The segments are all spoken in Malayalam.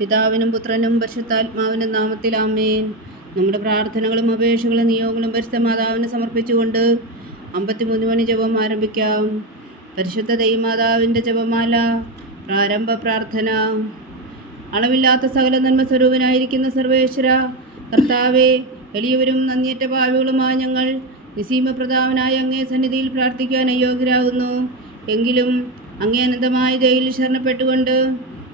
പിതാവിനും പുത്രനും പരിശുദ്ധാത്മാവിനും നാമത്തിൽ ആമേൻ. നമ്മുടെ പ്രാർത്ഥനകളും അപേക്ഷകളും നിയോഗങ്ങളും പരിശുദ്ധ മാതാവിന് സമർപ്പിച്ചുകൊണ്ട് അമ്പത്തിമൂന്ന് മണി ജപം ആരംഭിക്കാം. പരിശുദ്ധ ദൈവമാതാവിന്റെ ജപമാല പ്രാരംഭ പ്രാർത്ഥന. അളവില്ലാത്ത സകല നന്മ സ്വരൂപനായിരിക്കുന്ന സർവേശ്വര കർത്താവെ എളിയവരും നന്ദിയേറ്റ ഭാവികളുമായ ഞങ്ങൾ നിസീമപ്രധാവനായ അങ്ങേ സന്നിധിയിൽ പ്രാർത്ഥിക്കാൻ അയോഗ്യരാകുന്നു എങ്കിലും അങ്ങേ അനന്തമായ ദയിൽ ശരണപ്പെട്ടുകൊണ്ട്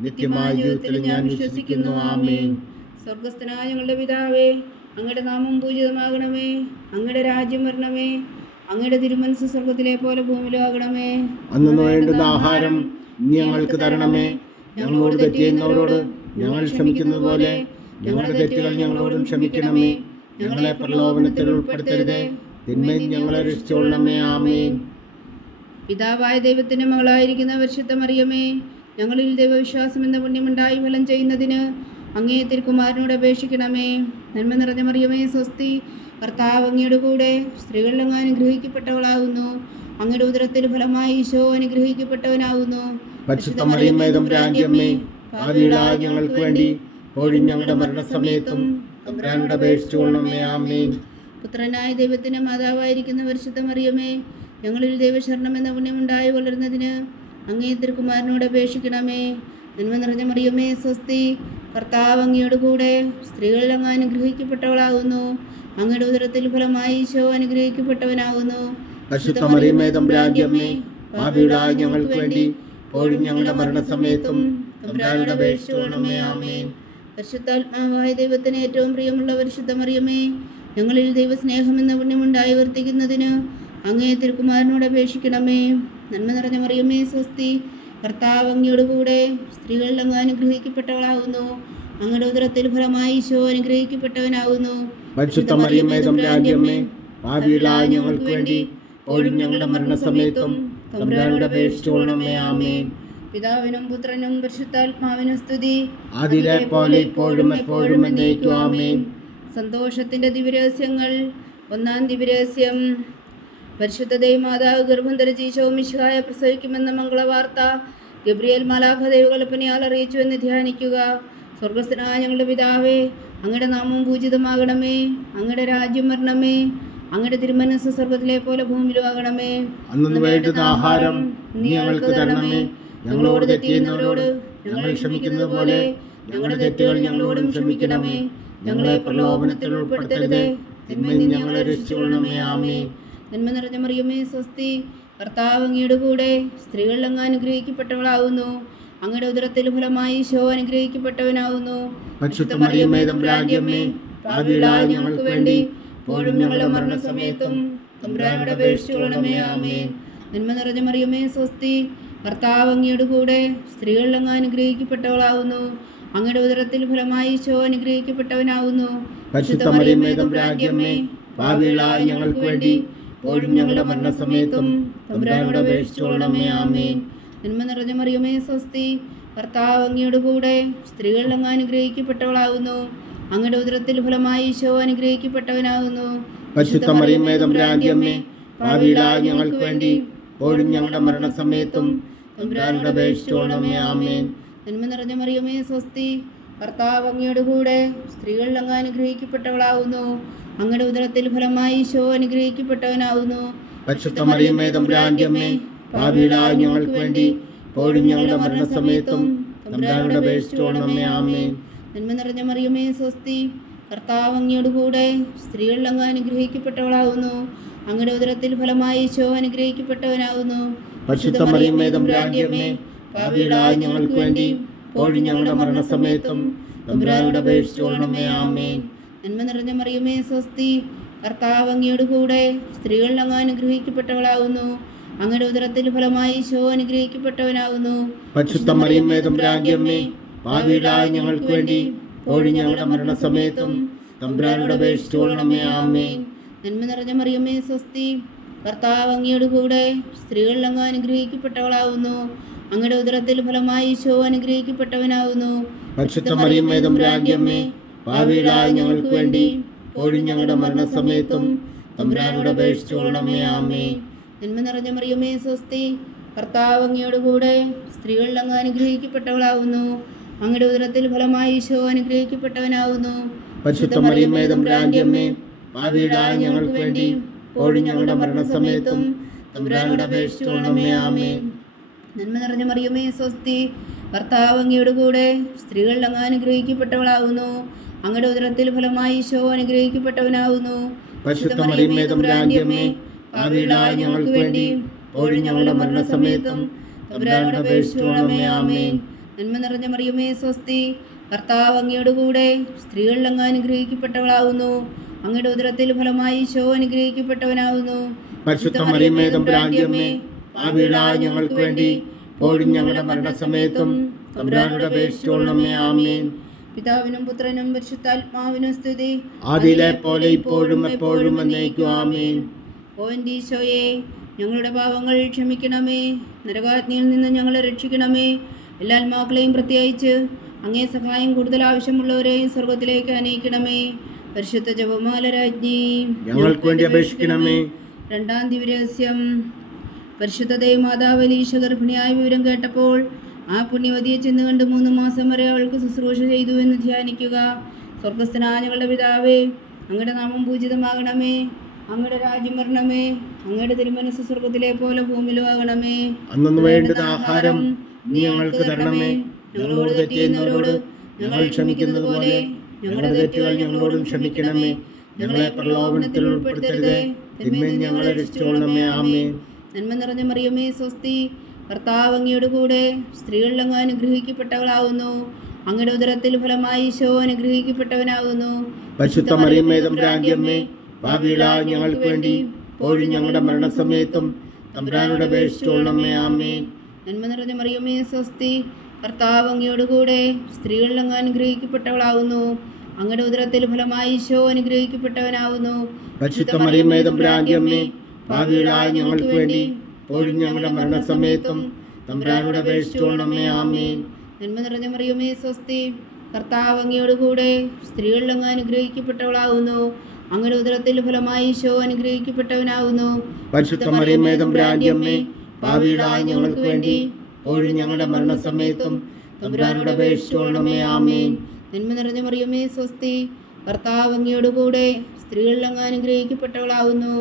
നിത്യമായ ജീവിതത്തിൽ ഞാൻ വിശ്വസിക്കുന്നു. ആമേൻ. സ്വർഗസ്ഥനായ ഞങ്ങളുടെ പിതാവേ അങ്ങയുടെ നാമം പൂജിതമാകണമേ. അങ്ങയുടെ രാജ്യം വരണമേ. അങ്ങയുടെ തിരുമനസ് സ്വർഗത്തിലെ പോലെ ഭൂമിയിലാകണമേ അന്നു വേണ്ടുന്ന ആഹാരം ഞങ്ങൾക്ക് തരണമേ. ഞങ്ങളോട് തെറ്റിയെന്നവരോട് ഞങ്ങൾ ക്ഷമിക്കുന്നത് പോലെ. ഞങ്ങളുടെ തെറ്റുകൾ ഞങ്ങളോടും ക്ഷമിക്കണമേ. ഞങ്ങളെ പ്രലോഭനത്തിൽ ഉൾപ്പെടുത്തരുതേ. തിന്മയിൽ ഞങ്ങളെ രക്ഷിച്ചുകൊള്ളണമേ. ആമേൻ. പിതാവായ ദൈവത്തിന്റെ മകളായിരിക്കുന്ന വർഷത്തെ മറിയമേ ഞങ്ങളിൽ ദൈവവിശ്വാസം എന്ന പുണ്യമുണ്ടായി ഫലം ചെയ്യുന്നതിന് അങ്ങേ തിരുക്കുമാരനോട് അപേക്ഷിക്കണമേ. നന്മ നിറഞ്ഞ മറിയമേ സ്വസ്തി. കർത്താവ് അങ്ങയുടെ കൂടെ സ്ത്രീകളിൽ അങ്ങ് അനുഗ്രഹിക്കപ്പെട്ടവളാകുന്നു. അങ്ങയുടെ ഉദരത്തിൽ ഫലമായി ഈശോ അനുഗ്രഹിക്കപ്പെട്ടവനാകുന്നു. ഞങ്ങൾക്ക് വേണ്ടി ഞങ്ങളുടെ മരണസമയത്തും പുത്രനായ ദൈവത്തിന്റെ മാതാവായിരിക്കുന്ന പരിശുദ്ധ മറിയമേ ഞങ്ങളിൽ ദൈവശരണം എന്ന പുണ്യമുണ്ടായി വളരുന്നതിന് അങ്ങേ തിരുക്കുമാരനോട് അപേക്ഷിക്കണമേ. നന്മ നിറഞ്ഞ മറിയമേ സ്വസ്തി. കർത്താവ് അങ്ങയുടെ കൂടെ സ്ത്രീകളിൽ അങ്ങ് അനുഗ്രഹിക്കപ്പെട്ടവളാകുന്നു. അങ്ങയുടെ ഉദരത്തിൽ ഫലമായി ഈശോ അനുഗ്രഹിക്കപ്പെട്ടവനാകുന്നു. പരിശുദ്ധ മറിയമ്മേ തമ്പുരാന്റെ ഞങ്ങൾക്ക് വേണ്ടി ഇപ്പോഴും ഞങ്ങളുടെ മരണസമയത്തും തമ്പുരാനോട് അപേക്ഷിച്ചുകൊള്ളണമേ ആമേൻ. പരിശുദ്ധാത്മാവായ ദൈവത്തിന് ഏറ്റവും പ്രിയമുള്ള പരിശുദ്ധ മറിയമേ ഞങ്ങളിൽ ദൈവസ്നേഹം എന്ന പുണ്യമുണ്ടായി വർത്തിക്കുന്നതിന് അങ്ങേ തിരുക്കുമാരനോട് അപേക്ഷിക്കണമേ. നന്മ നിറഞ്ഞ മറിയമേ സ്വസ്തി. കർത്താവ് അങ്ങയുടെ കൂടെ സ്ത്രീകളിൽ അങ്ങ് അനുഗ്രഹിക്കപ്പെട്ടവളാകുന്നു. അങ്ങയുടെ ഉദരത്തിൽ ഫലമായി ഈശോ അനുഗ്രഹിക്കപ്പെട്ടവനാകുന്നു. പരിശുദ്ധ മറിയമ്മേ തമ്പുരാന്റെ അമ്മേ ഭാവിയിലായ ഞങ്ങൾക്ക് വേണ്ടി ഇപ്പോഴും ഞങ്ങളുടെ മരണസമയത്തും തമ്പുരാനോട് അപേക്ഷിച്ചുകൊള്ളണമേ ആമേൻ. പിതാവിനും പുത്രനും പരിശുദ്ധാത്മാവിനും സ്തുതി. അതിലെ പോലെ ഇപ്പോഴും എപ്പോഴും എന്നേക്കും ആമേൻ. സന്തോഷത്തിന്റെ ദിവരഹസ്യങ്ങൾ ഒന്നാം ദിവരഹസ്യം പരിശുദ്ധ ദൈവമാതാവ് ഗർഭം ധരിച്ച് ഈശോ മിശിഹായ പ്രസവിക്കുമെന്ന മംഗളവാർത്ത ഗബ്രിയേൽ മാലാഖ ദൈവകൽപ്പനയാൽ അറിയിച്ചു എന്ന് ധ്യാനിക്കുക. സ്വർഗസ്ഥനായ ഞങ്ങളുടെ പിതാവേ അങ്ങയുടെ നാമം പൂജിതമാകണമേ. അങ്ങയുടെ രാജ്യം വരണമേ. അങ്ങയുടെ തിരുമനസ് സ്വർഗത്തിലെ പോലെ ഭൂമിയിലും ആകണമേ. അന്നു ആഹാരം നീ ഞങ്ങൾക്ക് തരണമേ. ഞങ്ങളോട് തെറ്റിയുന്നവരോട് ഞങ്ങൾ ക്ഷമിക്കുന്നത് പോലെ ഞങ്ങളുടെ തെറ്റുകൾ ഞങ്ങളോടും ക്ഷമിക്കണമേ. ഞങ്ങളെ പ്രലോഭനത്തിൽ ഉൾപ്പെടുത്തരുതേ. തിന്മയിൽ ഞങ്ങളെ രക്ഷിച്ചുകൊള്ളണമേ. ആമേൻ. നന്മ നിറഞ്ഞ മറിയമേ സ്വസ്തി. കർത്താവ് അങ്ങയുടെ കൂടെ സ്ത്രീകളിൽ അങ്ങ് അനുഗ്രഹിക്കപ്പെട്ടവളാകുന്നു അങ്ങയുടെ ഉദരത്തിൽ ഫലമായി ഈശോ അനുഗ്രഹിക്കപ്പെട്ടവനാവുന്നു. മറിയമ്മേ തമ്പുരാന്റെ അമ്മേ ഭാവിയിലായ ഞങ്ങൾക്ക് വേണ്ടി ഇപ്പോഴും ഞങ്ങളുടെ മരണസമയത്തും തമ്പുരാനോട് അപേക്ഷിച്ചുകൊള്ളണമേ ആമേ നന്മ നിറഞ്ഞ മറിയമേ സ്വസ്തി. കർത്താവ് അങ്ങയുടെ കൂടെ സ്ത്രീകളിൽ അങ്ങ് അനുഗ്രഹിക്കപ്പെട്ടവളാകുന്നു അങ്ങയുടെ ഉദരത്തിൽ ഫലമായി ഈശോ അനുഗ്രഹിക്കപ്പെട്ടവനാവുന്നു. പരിശുദ്ധ മറിയമ്മേ തമ്പുരാന്റെ അമ്മേ ഭാവിയിലായ ഞങ്ങൾക്ക് വേണ്ടി ഇപ്പോഴും ഞങ്ങളുടെ മരണസമയത്തും തമ്പുരാനോട് അപേക്ഷിച്ചോളമേ ആമേൻ. നന്മ നിറഞ്ഞ മറിയമേ സ്വസ്തി. ഭർത്താവ് അങ്ങയുടെ കൂടെ സ്ത്രീകൾ അങ്ങ് അനുഗ്രഹിക്കപ്പെട്ടവളാകുന്നു. അങ്ങയുടെ ഉദരത്തിൽ ഫലമായി ഈശോ അനുഗ്രഹിക്കപ്പെട്ടവനാകുന്നു. പരിശുദ്ധ മറിയമ്മേ തമ്പുരാന്റെ അമ്മേ ഭാവിയിലായ ഞങ്ങൾക്ക് വേണ്ടി ഇപ്പോഴും ഞങ്ങളുടെ മരണസമയത്തും തമ്പുരാനോട് അപേക്ഷിച്ചോളമേ ആമേൻ. നന്മ നിറഞ്ഞ മറിയമേ സ്വസ്തി. കർത്താവ് അങ്ങയുടെ കൂടെ സ്ത്രീകളിൽ അങ്ങ് അനുഗ്രഹിക്കപ്പെട്ടവളാവുന്നു. അങ്ങയുടെ ഉദരത്തിൽ ഫലമായി ഈശോ അനുഗ്രഹിക്കപ്പെട്ടവനാവുന്നു. പരിശുദ്ധ മറിയമ്മേ തമ്പുരാന്റെ അമ്മേ ഭാവിയിലായ ഞങ്ങൾക്ക് വേണ്ടി ഇപ്പോഴും ഞങ്ങളുടെ മരണസമയത്തും തമ്പുരാനോട് അപേക്ഷിച്ചുകൊള്ളണമേ ആമേൻ. നന്മ നിറഞ്ഞ മറിയമേ സ്വസ്തി. കർത്താവ് അങ്ങയോട് കൂടെ സ്ത്രീകളിൽ അങ്ങ് അനുഗ്രഹിക്കപ്പെട്ടവളാവുന്നു. അങ്ങയുടെ ഉദരത്തിൽ ഫലമായി ഈശോ അനുഗ്രഹിക്കപ്പെട്ടവനാവുന്നു. പരിശുദ്ധ മറിയമ്മേ തമ്പുരാന്റിയമ്മേ പാപികളായ ഞങ്ങൾക്ക് വേണ്ടി ഇപ്പോഴും ഞങ്ങളുടെ മരണസമയത്തും തമ്പുരാനോട് അപേക്ഷിച്ചോളണമേ ആമേൻ. നന്മ നിറഞ്ഞ മറിയമേ സ്വസ്തി. കർത്താവ് അങ്ങയുടെ കൂടെ സ്ത്രീകൾ അങ്ങ് അനുഗ്രഹിക്കപ്പെട്ടവളാകുന്നു അങ്ങയുടെ ഉദരത്തിൽ ഫലമായി ഈശോ അനുഗ്രഹിക്കപ്പെട്ടവനാകുന്നു പരിശുദ്ധ മറിയമ്മേ തമ്പുരാന്റിയമ്മേ പാപികളായ ഞങ്ങൾക്ക് വേണ്ടി ഇപ്പോഴും ഞങ്ങളുടെ മരണസമയത്തും തമ്പുരാനോട് അപേക്ഷിച്ചോളണമേ ആമേൻ. നന്മ നിറഞ്ഞ മറിയമ്മേ സ്വസ്തി. കർത്താവ് അങ്ങയുടെ കൂടെ സ്ത്രീകൾ അങ്ങ് അനുഗ്രഹിക്കപ്പെട്ടവളാകുന്നു അങ്ങയുടെ ഉദരത്തിൽ ഫലമായി ഈശോ അനുഗ്രഹിക്കപ്പെട്ടവനാകുന്നു പാപികളായ ഞങ്ങൾക്ക് വേണ്ടി ഞങ്ങളുടെ മരണസമയത്തും തമ്പുരാനോട് അപേക്ഷിച്ചുകൊള്ളണമേ ആമേ നന്മ നിറഞ്ഞ മറിയമേ സ്വസ്തി. കർത്താവ് അങ്ങയോട് കൂടെ സ്ത്രീകളിൽ അങ്ങ് അനുഗ്രഹിക്കപ്പെട്ടവളാവുന്നു. അങ്ങയുടെ ഉദരത്തിൽ ഫലമായി ഈശോ അനുഗ്രഹിക്കപ്പെട്ടവനാവുന്നു. പരിശുദ്ധ മറിയമ്മേ തമ്പുരാന്റിയമ്മേ പാപികളായ ഞങ്ങൾക്ക് വേണ്ടി ഞങ്ങളുടെ മരണസമയത്തും തമ്പുരാനോട് അപേക്ഷിച്ചുകൊള്ളണമേ ആമേൻ. നന്മ നിറഞ്ഞ മറിയമേ സ്വസ്തി. ഭർത്താവ് അങ്ങയുടെ കൂടെ സ്ത്രീകൾ അങ്ങ് അനുഗ്രഹിക്കപ്പെട്ടവളാകുന്നു അങ്ങയുടെ ഉദരത്തിൽ ഫലമായി ഈശോ പാപികളായ ഞങ്ങൾക്ക് വേണ്ടി ഞങ്ങളുടെ മരണസമയത്തും നന്മ നിറഞ്ഞ മറിയമേ സ്വസ്തി. ഭർത്താവ് അങ്ങയുടെ കൂടെ സ്ത്രീകൾ അങ്ങ് അനുഗ്രഹിക്കപ്പെട്ടവളാകുന്നു അങ്ങയുടെ ഉദരത്തിൽ ഫലമായി ഈശോ അനുഗ്രഹിക്കപ്പെട്ടവനാകുന്നു പരിശുദ്ധ മറിയമ്മേ തമ്പുരാന്റിയമ്മേ പാപികളായ ഞങ്ങൾക്ക് വേണ്ടി പോഴും ഞങ്ങളുടെ മരണസമയത്തും തമ്പുരാനോട് അപേക്ഷിച്ചുകൊള്ളണമേ ആമേൻ. പിതാവിനും പുത്രനും പരിശുദ്ധാത്മാവിനും സ്തുതി. ആദിലെ പോലെ ഇപ്പോഴും എപ്പോഴും എന്നേക്കും ആമേൻ. ഓ ഈശോയെ ഞങ്ങളുടെ പാവങ്ങൾ ക്ഷമിക്കണമേ. നരകാഗ്നിയിൽ നിന്ന് ഞങ്ങളെ രക്ഷിക്കണമേ. എല്ലാ ആത്മാക്കളെയും പ്രത്യേകിച്ച് അങ്ങേ സഹായം കൂടുതൽ ആവശ്യമുള്ളവരെയും സ്വർഗത്തിലേക്ക് അനയിക്കണമേ. പരിശുദ്ധ ജപമാല രാജ്ഞി. ഞങ്ങൾക്ക് വേണ്ടി അപേക്ഷിക്കണമേ. രണ്ടാം ദിവരഹസ്യം പരിശുദ്ധ ദേവമാതാവ് ലീശ ഗർഭിണിയായ വിവരം കേട്ടപ്പോൾ ആ പുണ്യവതിയെ ചെന്ന് കണ്ട് മൂന്ന് മാസം വരെ അവൾക്ക് ശുശ്രൂഷ ചെയ്തു എന്ന് ധ്യാനിക്കുക. സ്വർഗസ്ഥനാനുകളുടെ പിതാവേ അങ്ങയുടെ നാമം പൂജിതമാകണമേ. അങ്ങയുടെ രാജ്യം വരണമേ. അങ്ങയുടെ തിരുമനസ് സ്വർഗത്തിലെ പോലെ ഭൂമിയിലും ആകണമേ. ആഹാരം നീ ഞങ്ങൾക്ക് തരണമേ. ഞങ്ങളോട് തെറ്റ് ഞങ്ങൾ ക്ഷമിക്കുന്നത് പോലെ. ഞങ്ങളുടെ തെറ്റുകൾ ഞങ്ങളോടും ക്ഷമിക്കണമേ. ഞങ്ങളെ പ്രലോഭനത്തിൽ ഉൾപ്പെടുത്തരുത്. തിന്മയും ഞങ്ങളെ രക്ഷിച്ചോളണമേ ആമേ നന്മ നിറഞ്ഞ മറിയമേ സ്വസ്തി. കർത്താവ് അങ്ങയുടെ കൂടെ സ്ത്രീകളിൽ അങ്ങ് അനുഗ്രഹിക്കപ്പെട്ടവളാവുന്നു. അങ്ങയുടെ ഉദരത്തിൽ ഫലമായി ഈശോ അനുഗ്രഹിക്കപ്പെട്ടവനാകുന്നു പരിശുദ്ധ മറിയമ്മേ തമ്പുരാന്റിയമ്മേ പാപികളായ ഞങ്ങൾക്ക് വേണ്ടി ഇപ്പോഴും ഞങ്ങളുടെ മരണസമയത്തും തമ്പുരാനോട് അപേക്ഷിച്ചുകൊള്ളണമേ ആമേ നന്മ നിറഞ്ഞ മറിയമേ സ്വസ്തി. കർത്താവ് അങ്ങയോട് കൂടെ സ്ത്രീകളിൽ അങ്ങ് അനുഗ്രഹിക്കപ്പെട്ടവളാകുന്നു അങ്ങയുടെ ഉദരത്തിൽ ഫലമായി ഈശോ അനുഗ്രഹിക്കപ്പെട്ടവനാവുന്നു. പരിശുദ്ധ മറിയമ്മേ തമ്പുരാന്റിയമ്മേ പാപികളായ ഞങ്ങൾക്ക് വേണ്ടി ഇപ്പോഴും ഞങ്ങളുടെ മരണസമയത്തും തമ്പ്രാനോട് അപേക്ഷിച്ചോണമേ ആമേ നന്മ നിറഞ്ഞ മറിയുമേ സ്വസ്തി. കർത്താവ് അങ്ങയോട് കൂടെ സ്ത്രീകളിൽ അങ്ങ് അനുഗ്രഹിക്കപ്പെട്ടവളാകുന്നു അങ്ങയുടെ ഉദരത്തിൽ ഫലമായി ഈശോ അനുഗ്രഹിക്കപ്പെട്ടവനാവുന്നു. പരിശുദ്ധ മറിയമ്മേ തമ്പുരാന്റിയമ്മേ പാപികളായ ഞങ്ങൾക്ക് വേണ്ടി ഇപ്പോഴും ഞങ്ങളുടെ മരണസമയത്തും തമ്പ്രാനോട് അപേക്ഷിച്ചോണമേ ആമേൻ. നന്മ നിറഞ്ഞ മറിയമേ സ്വസ്തി. കർത്താവ് അങ്ങയോട് കൂടെ സ്ത്രീകളിൽ അങ്ങ് അനുഗ്രഹിക്കപ്പെട്ടവളാകുന്നു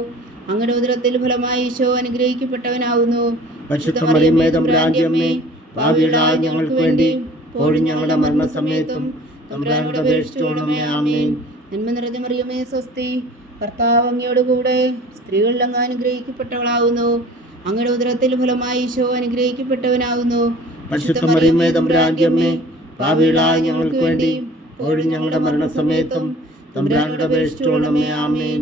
അങ്ങയുടെ ഉദരത്തിൽ ഫലമായി ഈശോ തമ്പുരാന്റിയമ്മേ പാപികളായ ഞങ്ങൾക്ക് വേണ്ടി ഇപ്പോഴും ഞങ്ങളുടെ മരണസമയത്തും തമ്പുരാനോട് അപേക്ഷിച്ചുകൊള്ളണമേ ആമേൻ. നന്മ നിറഞ്ഞ മറിയമേ സ്വസ്തി കർത്താവ് അങ്ങയോട് കൂടെ സ്ത്രീകളിൽ അങ്ങ് അങ്ങയുടെ ഉദരത്തിൽ ഫലമായി ഈശോ അനുഗ്രഹിക്കപ്പെട്ടവനാകുന്നു പരിശുദ്ധ മറിയമ്മേ തമ്പുരാന്റിയമ്മേ പാപികളായ ഞങ്ങൾക്ക് വേണ്ടി ഇപ്പോഴും ഞങ്ങളുടെ മരണസമയത്തും തമ്പുരാനോട് ആമേൻ.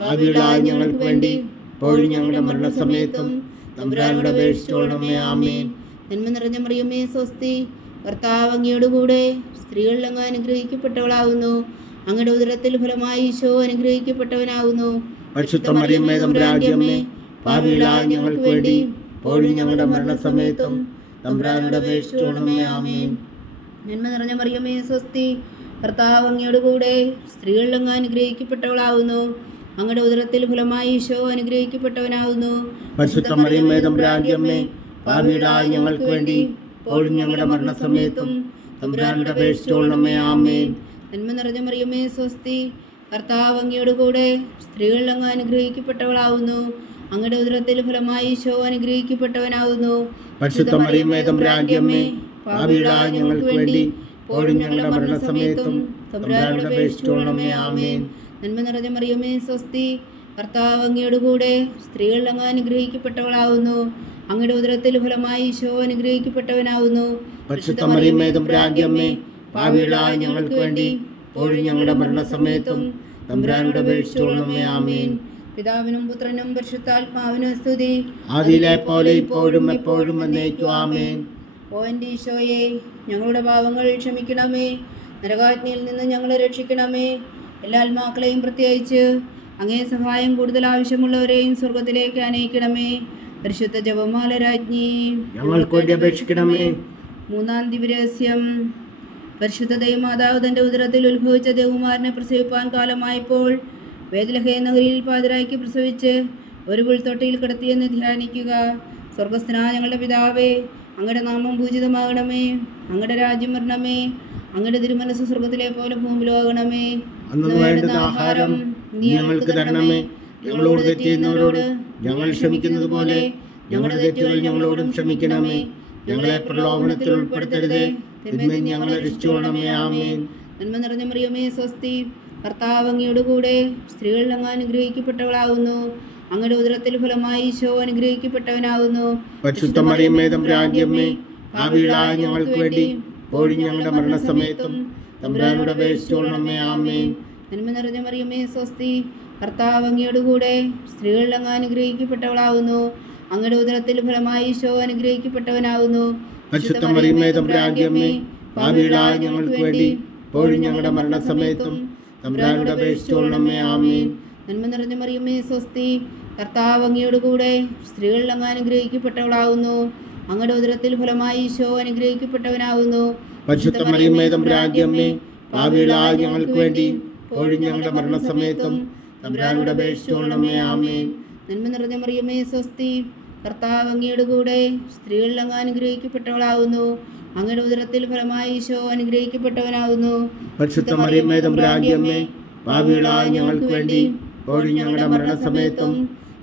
പാപികളായ ഞങ്ങൾക്ക് വേണ്ടി ഇപ്പോഴും ഞങ്ങളുടെ മരണസമയത്തും തമ്പുരാനോട് അപേക്ഷിച്ചോളമേ ആമേൻ. നന്മ നിറഞ്ഞ മറിയമ്മേ സ്വസ്തി. ഭർത്താവ് അങ്ങയോടുകൂടെ സ്ത്രീകളിൽ അങ്ങ് അങ്ങയുടെ ഉദരത്തിൽ ഫലമായി ഈശോ അനുഗ്രഹിക്കപ്പെട്ടവനാകുന്നു പരിശുദ്ധ മറിയമ്മേ തമ്പുരാന്റിയമ്മേ പാപികളായ ഞങ്ങൾക്ക് വേണ്ടി ഇപ്പോഴും ഞങ്ങളുടെ മരണസമയത്തും തമ്പുരാനോട് അപേക്ഷിച്ചോളമേ ആമേൻ. നന്മ നിറഞ്ഞ മറിയമ്മേ സ്വസ്തി. കർത്താവ് അങ്ങയോടുകൂടെ സ്ത്രീകളിൽ അങ്ങ് അനുഗ്രഹിക്കപ്പെട്ടവളാവുന്നു. അങ്ങയുടെ ഉദരത്തിൽ ഫലമായി ഈശോ അനുഗ്രഹിക്കപ്പെട്ടവനാകുന്നു പരിശുദ്ധ മറിയമ്മേ ഞങ്ങൾക്ക് വേണ്ടി ഇപ്പോഴും ഞങ്ങളുടെ മരണസമയത്തും തമ്പുരാനുടെ അപേക്ഷിച്ചോളണമേ ആമേൻ. നന്മ നിറഞ്ഞ മറിയമ്മേ സ്വസ്തി കർത്താവ് അങ്ങയോട് കൂടെ സ്ത്രീകളിൽ അങ്ങ് അനുഗ്രഹിക്കപ്പെട്ടവളാവുന്നു. അങ്ങയുടെ ഉദരത്തിൽ ഫലമായി ഈശോ അനുഗ്രഹിക്കപ്പെട്ടവനാവുന്നു. പരിശുദ്ധ മറിയമ്മേ ഞങ്ങൾക്ക് വേണ്ടി ഇപ്പോഴും ഞങ്ങളുടെ മരണസമയത്തും തമ്പുരാനുടെ ആമേൻ. നന്മ നിറഞ്ഞ മറിയമ്മേ സ്വസ്തി. കർത്താവ് അങ്ങയുടെ കൂടെ സ്ത്രീകളിൽ അങ്ങ് അനുഗ്രഹിക്കപ്പെട്ടവളാവുന്നു. അങ്ങയുടെ ഉദരത്തിൽ ഫലമായി ഈശോ അനുഗ്രഹിക്കപ്പെട്ടവനാവുന്നു. പാപികളായ ഞങ്ങൾക്ക് വേണ്ടി ഇപ്പോഴും ഞങ്ങളുടെ മരണസമയത്തും തമ്പുരാനുടെ അപേക്ഷിച്ചോളമേ ആമീൻ. പിതാവിനും പുത്രനും പരിശുദ്ധാത്മാവിനും സ്തുതി. ആദിയിലെ പോലെ ഇപ്പോഴും എപ്പോഴും എന്നേക്കും ആമേൻ. ഓ എന്റെ ഈശോയെ ഞങ്ങളുടെ പാവങ്ങൾ ക്ഷമിക്കണമേ. നരകാജ്ഞയിൽ നിന്ന് ഞങ്ങളെ രക്ഷിക്കണമേ. എല്ലാ ആത്മാക്കളെയും പ്രത്യേകിച്ച് അങ്ങേ സഹായം കൂടുതൽ ആവശ്യമുള്ളവരെയും സ്വർഗത്തിലേക്ക് അനയിക്കണമേ പരിശുദ്ധ ജപമാല രാജ്ഞി ഞങ്ങൾക്ക് വേണ്ടി അപേക്ഷിക്കണമേ. മൂന്നാം ദിവരഹസ്യം പരിശുദ്ധ ദൈവമാതാവ് തന്റെ ഉദരത്തിൽ ഉത്ഭവിച്ച ദേവകുമാരനെ പ്രസവിപ്പാൻ കാലമായപ്പോൾ വേദലഹേ നഗരിയിൽ പാതിരായ്ക്ക് പ്രസവിച്ച് ഒരു പുൽത്തൊട്ടിയിൽ കിടത്തിയെന്ന് ധ്യാനിക്കുക. സ്വർഗസ്ഥനായ ഞങ്ങളുടെ പിതാവേ അങ്ങയുടെ നാമം പൂജിതമാകണമേ. അങ്ങയുടെ രാജ്യം വരണമേ. അങ്ങയുടെ തിരുമനസ് സ്വർഗത്തിലെ പോലെ ഭൂമിയിലാകണമേ. അന്ന് വേണ്ടുന്ന ആഹാരം ഞങ്ങൾക്ക് തരണമേ. ഞങ്ങളോട് തെറ്റിയുന്നവരോട് ഞങ്ങൾ ക്ഷമിക്കുന്നത് പോലെ ഞങ്ങളുടെ തെറ്റുകൾ ഞങ്ങളോടും ക്ഷമിക്കണമേ. ഞങ്ങളെ പ്രലോഭനത്തിൽ ഉൾപ്പെടുത്തരുതേ. തിന്മയിൽ ഞങ്ങളെ രക്ഷിച്ചോണമേ ആമേൻ. നന്മ നിറഞ്ഞ മറിയമേ സ്വസ്തി. കർത്താവ് അങ്ങയുടെ കൂടെ അങ്ങ് അനുഗ്രഹിക്കപ്പെട്ടവളാകുന്നു അങ്ങയുടെ ഉദരത്തിൽ ഫലമായി ഈശോ അനുഗ്രഹിക്കപ്പെട്ടവനാകുന്നു പരിശുദ്ധ മറിയമ്മേ അമ്മേ പാപികളായ ഞങ്ങൾക്ക് വേണ്ടി ഇപ്പോഴും ഞങ്ങളുടെ മരണസമയത്തും തമ്പുരാനുടെ അപേക്ഷിച്ചോളണമേ ആമേ നന്മ നിറഞ്ഞ മറിയമേ സ്വസ്തി. കർത്താവ് അങ്ങയോടുകൂടെ സ്ത്രീകളിൽ അങ്ങ് അങ്ങയുടെ ഉദരത്തിൽ ഫലമായി ഈശോ അനുഗ്രഹിക്കപ്പെട്ടവനാകുന്നു പരിശുദ്ധ മറിയമ്മേ തമ്പുരാന്റെ അമ്മേ ഞങ്ങൾക്ക് വേണ്ടി ഇപ്പോഴും ഞങ്ങളുടെ മരണസമയത്തും തമ്പുരാനോട് അപേക്ഷിച്ചോളണമേ ആമേ നന്മ നിറഞ്ഞ മറിയമ്മേ സ്വസ്തി. കർത്താവ് അങ്ങയോടുകൂടെ സ്ത്രീകളിൽ അങ്ങ് അങ്ങയുടെ ഉദരത്തിൽ ഫലമായി ഈശോ അനുഗ്രഹിക്കപ്പെട്ടവനാകുന്നു പരിശുദ്ധ മറിയമ്മേ ഭാവിയുടെ പാപികളായ ഞങ്ങൾക്ക് വേണ്ടി ഇപ്പോഴും ഞങ്ങളുടെ മരണസമയത്തും തമ്പുരാനുടെ അപേക്ഷിച്ചോളമേ ആമേൻ. നന്മ നിറഞ്ഞ മറിയമ്മേ സ്വസ്തി. കർത്താവ് അങ്ങയുടെ കൂടെ സ്ത്രീകളിൽ അങ്ങ് അനുഗ്രഹിക്കപ്പെട്ടവളാവുന്നു. അങ്ങയുടെ ഉദരത്തിൽ ഫലമായി ഈശോ അനുഗ്രഹിക്കപ്പെട്ടവനാവുന്നു. പരിശുദ്ധ മറിയമ്മേ തമ്പുരാന്റെ അമ്മേ പാപികളായ ഞങ്ങൾക്ക് വേണ്ടി ഇപ്പോഴും ഞങ്ങളുടെ മരണസമയത്തും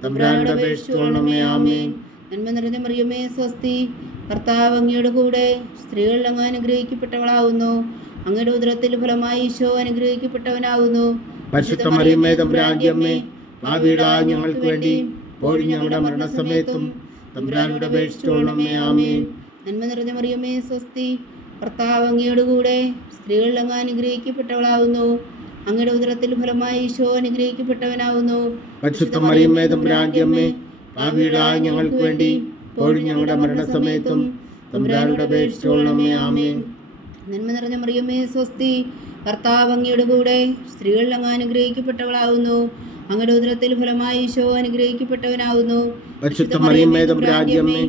തമ്പുരാനോട് അപേക്ഷിച്ചോളമേ ആമേൻ. നന്മ നിറഞ്ഞ മറിയമ്മേ സ്വസ്തി. കർത്താവ് അങ്ങയുടെ കൂടെ സ്ത്രീകൾ അങ്ങ് അനുഗ്രഹിക്കപ്പെട്ടവളാവുന്നു. അങ്ങയുടെ ഉദരത്തിൽ ഫലമായി ഈശോ അനുഗ്രഹിക്കപ്പെട്ടവനാവുന്നു. പരിശുദ്ധ മറിയമ്മേ തമ്പുരാന്റെ അമ്മേ പാപികളായ ഞങ്ങൾക്ക് വേണ്ടി ഇപ്പോഴും ഞങ്ങളുടെ മരണസമയത്തും തമ്പുരാനുടെ അപേക്ഷിച്ചോളണമേ ആമേൻ. നന്മ നിറഞ്ഞ മറിയമ്മേ സ്വസ്തി കർത്താവ് അങ്ങയുടെ കൂടെ സ്ത്രീകൾ അങ്ങ് അനുഗ്രഹിക്കപ്പെട്ടവളാവുന്നു. അങ്ങയുടെ ഉദരത്തിൽ ഫലമായി ഈശോ അനുഗ്രഹിക്കപ്പെട്ടവനാവുന്നു. പരിശുദ്ധ മറിയമ്മേ തമ്പുരാന്റെ അമ്മേ പാപികളായ ഞങ്ങൾക്ക് വേണ്ടി ഇപ്പോഴും ഞങ്ങളുടെ മരണസമയത്തും തമ്പുരാനോട് അപേക്ഷിച്ചോളണമേ ആമേൻ. നന്മ നിറഞ്ഞ മറിയമ്മേ സ്വസ്തി. കർത്താവ് അങ്ങയുടെ കൂടെ സ്ത്രീകളിൽ അങ്ങ് അനുഗ്രഹിക്കപ്പെട്ടവളാവുന്നു. അങ്ങയുടെ ഉദരത്തിൽ ഫലമായി ഈശോ അനുഗ്രഹിക്കപ്പെട്ടവനാവുന്നു. പരിശുദ്ധ മറിയമ്മേ തമ്പുരാജ്യമ്മേ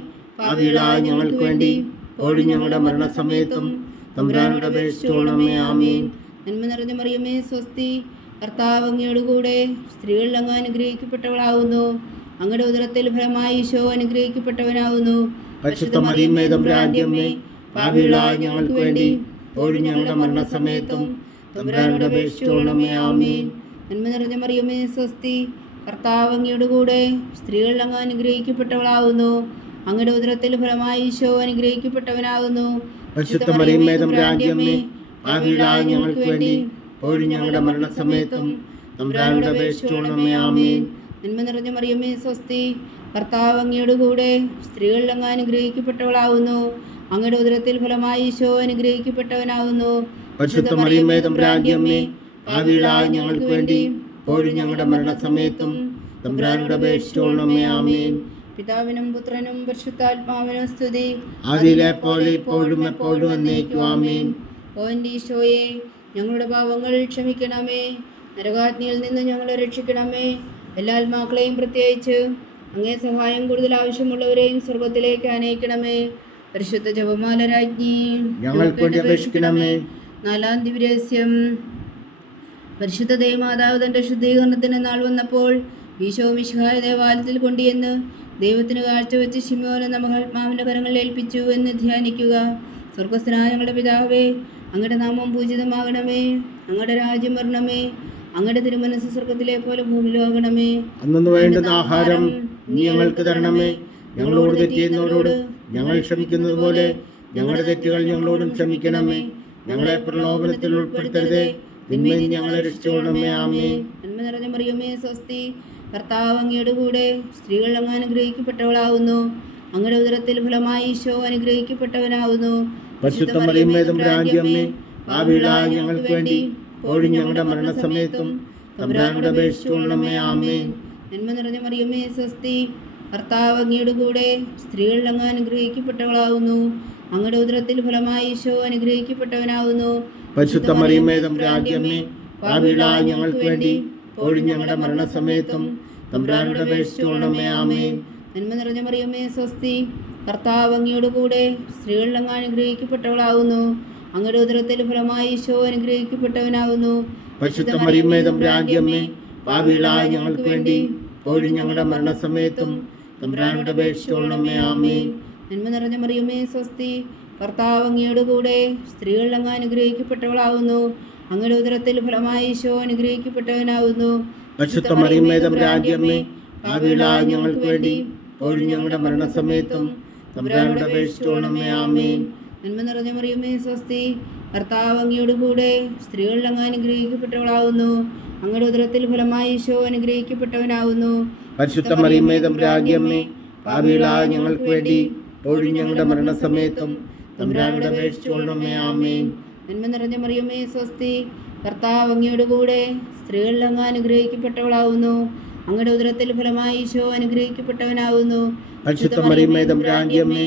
അമ്മേ ഞങ്ങൾക്ക് വേണ്ടി ഇപ്പോഴും ഞങ്ങളുടെ മരണസമയത്തും തമ്പുരാനുടെ അപേക്ഷിച്ചോളണമേ ആമീൻ. നന്മ നിറഞ്ഞ മറിയമ്മേ സ്വസ്തി. കർത്താവ് അങ്ങയുടെ കൂടെ സ്ത്രീകളിൽ അങ്ങ് അനുഗ്രഹിക്കപ്പെട്ടവളാകുന്നു അങ്ങയുടെ ഉദരത്തിൽ ഫലമായി ഈശോ അനുഗ്രഹിക്കപ്പെട്ടവനാവുന്നു. പാപികളായ ഞങ്ങൾക്ക് വേണ്ടി ഇപ്പോഴും ഞങ്ങളുടെ മരണസമയത്തും തമ്പുരാനുടെ ആമീൻ. നന്മ നിറഞ്ഞ മറിയമ്മേ സ്വസ്തി കർത്താവ് അങ്ങയുടെ കൂടെ സ്ത്രീകളിൽ അങ്ങ് അനുഗ്രഹിക്കപ്പെട്ടവളാകുന്നു അങ്ങയുടെ ഉദരത്തിൽ ഫലമായി ഈശോ അനുഗ്രഹിക്കപ്പെട്ടവനാവുന്നു. പാപികളായ ഞങ്ങൾക്ക് വേണ്ടി ഇപ്പോഴും ഞങ്ങളുടെ മരണസമയത്തും തമ്പുരാനുടെ അപേക്ഷിച്ചോളണമേ ആമേൻ. നന്മ നിറഞ്ഞ മറിയമ്മേ സ്വസ്തി. കർത്താവ് അങ്ങയുടെ കൂടെ സ്ത്രീകളിൽ അങ്ങ് അനുഗ്രഹിക്കപ്പെട്ടവളാവുന്നു. അങ്ങയുടെ ഉദരത്തിൽ ഫലമായി ഈശോ അനുഗ്രഹിക്കപ്പെട്ടവനാവുന്നു. പരിശുദ്ധ മറിയമ്മേ തമ്പുരാന്റെ അമ്മേ ഞങ്ങൾക്ക് വേണ്ടി ഇപ്പോഴും ഞങ്ങളുടെ മരണസമയത്തും തമ്പുരാനുടെ അപേക്ഷിച്ചോളണമേ ആമേൻ. പിതാവിനും പുത്രനും പരിശുദ്ധാത്മാവിനും സ്തുതി. ആദിയിലെ പോലെ ഇപ്പോഴും എപ്പോഴും എന്നേക്കും ആമേൻ. ഓ എന്റെ ഈശോയെ ഞങ്ങളുടെ പാവങ്ങൾ ക്ഷമിക്കണമേ. നരകാജ്ഞയിൽ നിന്ന് ഞങ്ങളെ രക്ഷിക്കണമേ. എല്ലാ ആത്മാക്കളെയും പ്രത്യേകിച്ച് അങ്ങേ സഹായം കൂടുതൽ ആവശ്യമുള്ളവരെയും സ്വർഗത്തിലേക്ക് അനയിക്കണമേ പരിശുദ്ധ ജപമാല രാജ്ഞി ഞങ്ങൾക്ക് വേണ്ടി അപേക്ഷിക്കണമേ. നാലാം ദിവരഹസ്യം പരിശുദ്ധ ദേവമാതാവ് തന്റെ ശുദ്ധീകരണത്തിന് നാൾ വന്നപ്പോൾ ഈശോ മിശിഹായ ദേവാലയത്തിൽ കൊണ്ടുവന്ന് ദൈവത്തിന് കാഴ്ചവെച്ച് ശിമോനെ മഹാത്മാവിന്റെ കരങ്ങളിൽ ഏൽപ്പിച്ചു എന്ന് ധ്യാനിക്കുക. സ്വർഗസ്ഥനായ ഞങ്ങളുടെ പിതാവേ അങ്ങയുടെ നാമം പൂജിതമാകണമേ. അങ്ങയുടെ രാജ്യം വരണമേ. അങ്ങയുടെ തിരുമനസ് സ്വർഗത്തിലെ പോലെ ഭൂമിയിലാകണമേ അന്നു വേണ്ടുന്ന ആഹാരം നീ ഞങ്ങൾക്ക് തരണമേ. ഞങ്ങളോട് തെറ്റിയെന്നവരോട് ഞങ്ങൾ ക്ഷമിക്കുന്നത് പോലെ ഞങ്ങളുടെ തെറ്റുകൾ ഞങ്ങളോടും ക്ഷമിക്കണമേ. ഞങ്ങളെ പ്രലോഭനത്തിൽ ഉൾപ്പെടുത്തരുതേ. തിന്മയിൽ ഞങ്ങളെ രക്ഷിച്ചുകൊള്ളണമേ. ആമേ നന്മ നിറഞ്ഞ മറിയമേ സ്വസ്തി. കർത്താവ് അങ്ങയുടെ കൂടെ സ്ത്രീകൾ അങ്ങ് അനുഗ്രഹിക്കപ്പെട്ടവളാവുന്നു. അങ്ങയുടെ ഉദരത്തിൽ ഫലമായി ഈശോ അനുഗ്രഹിക്കപ്പെട്ടവനാവുന്നു. പരിശുദ്ധ ഭാവിയിലായ ഞങ്ങൾക്ക് വേണ്ടി ഓഴി ഞങ്ങളുടെ മരണസമയത്തും തമ്പുരാനോട് അപേക്ഷിച്ചുകൊള്ളണമേ ആമേ നന്മ നിറഞ്ഞ മറിയമേ സ്വസ്തി. കർത്താവ് അങ്ങയുടെ കൂടെ സ്ത്രീകൾ അങ്ങ് അനുഗ്രഹിക്കപ്പെട്ടവളാവുന്നു. അങ്ങയുടെ ഉദരത്തിൽ ഫലമായി ഈശോ അനുഗ്രഹിക്കപ്പെട്ടവനാവുന്നു. പരിശുദ്ധ മറിയമ്മേ രാജ്യമ്മേ പാവിള ഞങ്ങൾക്ക് വേണ്ടി ഓഴി ഞങ്ങളുടെ മരണസമയത്തും തമ്പുരാനോട് അപേക്ഷിച്ചുകൊള്ളണമേ ആമേ നന്മ നിറഞ്ഞ മറിയമ്മേ സ്വസ്തി. കർത്താവ് അങ്ങയുടെ കൂടെ സ്ത്രീകളിൽ അങ്ങ് അനുഗ്രഹിക്കപ്പെട്ടവളാവുന്നു. അങ്ങയുടെ ഉദരത്തിൽ ഫലമായി ഈശോ അനുഗ്രഹിക്കപ്പെട്ടവനാവുന്നു. പരിശുദ്ധ മറിയമ്മേതും രാജ്യമ്മേ ഭാവിയിലായ ഞങ്ങൾക്ക് വേണ്ടി ഓഴി ഞങ്ങളുടെ മരണസമയത്തും തമ്പുരാനുടെ അപേക്ഷിച്ചുകൊള്ളണമേ ആമേ നന്മ നിറഞ്ഞ മറിയമ്മേ സ്വസ്തി. കർത്താവ് അങ്ങയുടെ കൂടെ സ്ത്രീകൾ അങ്ങ് അനുഗ്രഹിക്കപ്പെട്ടവളാവുന്നു. അങ്ങയുടെ ഉദരത്തിൽ ഫലമായി ഈശോ അനുഗ്രഹിക്കപ്പെട്ടവനാവുന്നു. പരിശുദ്ധ മറിയമ്മേതും രാജ്യമ്മേ ഭാവിയിലായ ഞങ്ങൾക്ക് വേണ്ടി ഓഴി ഞങ്ങളുടെ മരണസമയത്തും തമ്പുരാനുടെ അപേക്ഷിച്ചുകൊള്ളണമേ ആമേ നന്മ നിറഞ്ഞ മറിയമ്മേ സ്വസ്തി. കർത്താവ് അങ്ങയോട് കൂടെ സ്ത്രീകൾ അങ്ങ് അനുഗ്രഹിക്കപ്പെട്ടവളാവുന്നു. അങ്ങയുടെ ഉദരത്തിൽ ഫലമായി ഈശോ അനുഗ്രഹിക്കപ്പെട്ടവനാവുന്നു. പരിശുദ്ധ മറിയമ്മേ രാജ്യമ്മേ ഭാവിയിലായ ഞങ്ങൾക്ക് വേണ്ടി ഓഴി ഞങ്ങളുടെ മരണസമയത്തും തമ്പുരാനുടെ അപേക്ഷിച്ചുകൊള്ളണമേ ആമേ നന്മ നിറഞ്ഞ മറിയമ്മേ സ്വസ്തി. കർത്താവ് അങ്ങയുടെ കൂടെ സ്ത്രീകൾ അങ്ങ് അനുഗ്രഹിക്കപ്പെട്ടവളാവുന്നു. അങ്ങയുടെ ഉദരത്തിൽ ഫലമായി ഈശോ അനുഗ്രഹിക്കപ്പെട്ടവനാവുന്നു. പരിശുദ്ധ മറിയമ്മേ രാജ്യമ്മേ